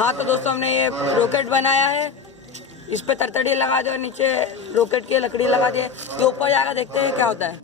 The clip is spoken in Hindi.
हाँ तो दोस्तों हमने ये रॉकेट बनाया है, इस पे तरतड़ी लगा दो, नीचे रॉकेट की लकड़ी लगा दिए, ये ऊपर जाकर देखते हैं क्या होता है।